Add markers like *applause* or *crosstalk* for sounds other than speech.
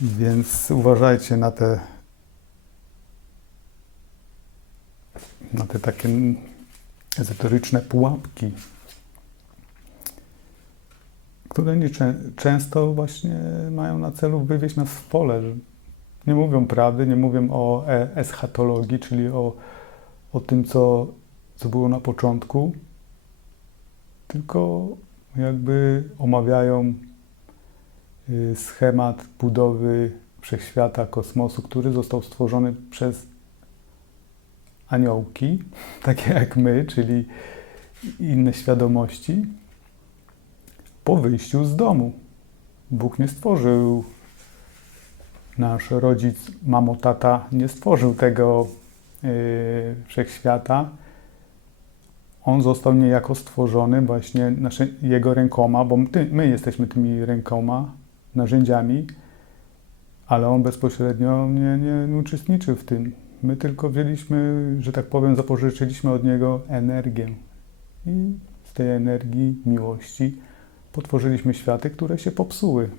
Więc uważajcie na te na te takie ezoteryczne pułapki, które nie, często właśnie mają na celu wywieźć nas w pole. Nie mówią prawdy, nie mówią o e- eschatologii, czyli o, o tym, co, co było na początku, tylko jakby omawiają schemat budowy wszechświata, kosmosu, który został stworzony przez aniołki, *laughs* takie jak my, czyli inne świadomości, po wyjściu z domu. Bóg nie stworzył, nasz rodzic, mamo, tata nie stworzył tego yy, wszechświata. On został niejako stworzony właśnie nasze, jego rękoma, bo my, my jesteśmy tymi rękoma, narzędziami, ale on bezpośrednio nie, nie, uczestniczył w tym. My tylko wzięliśmy, że tak powiem, zapożyczyliśmy od niego energię. I z tej energii miłości potworzyliśmy światy, które się popsuły.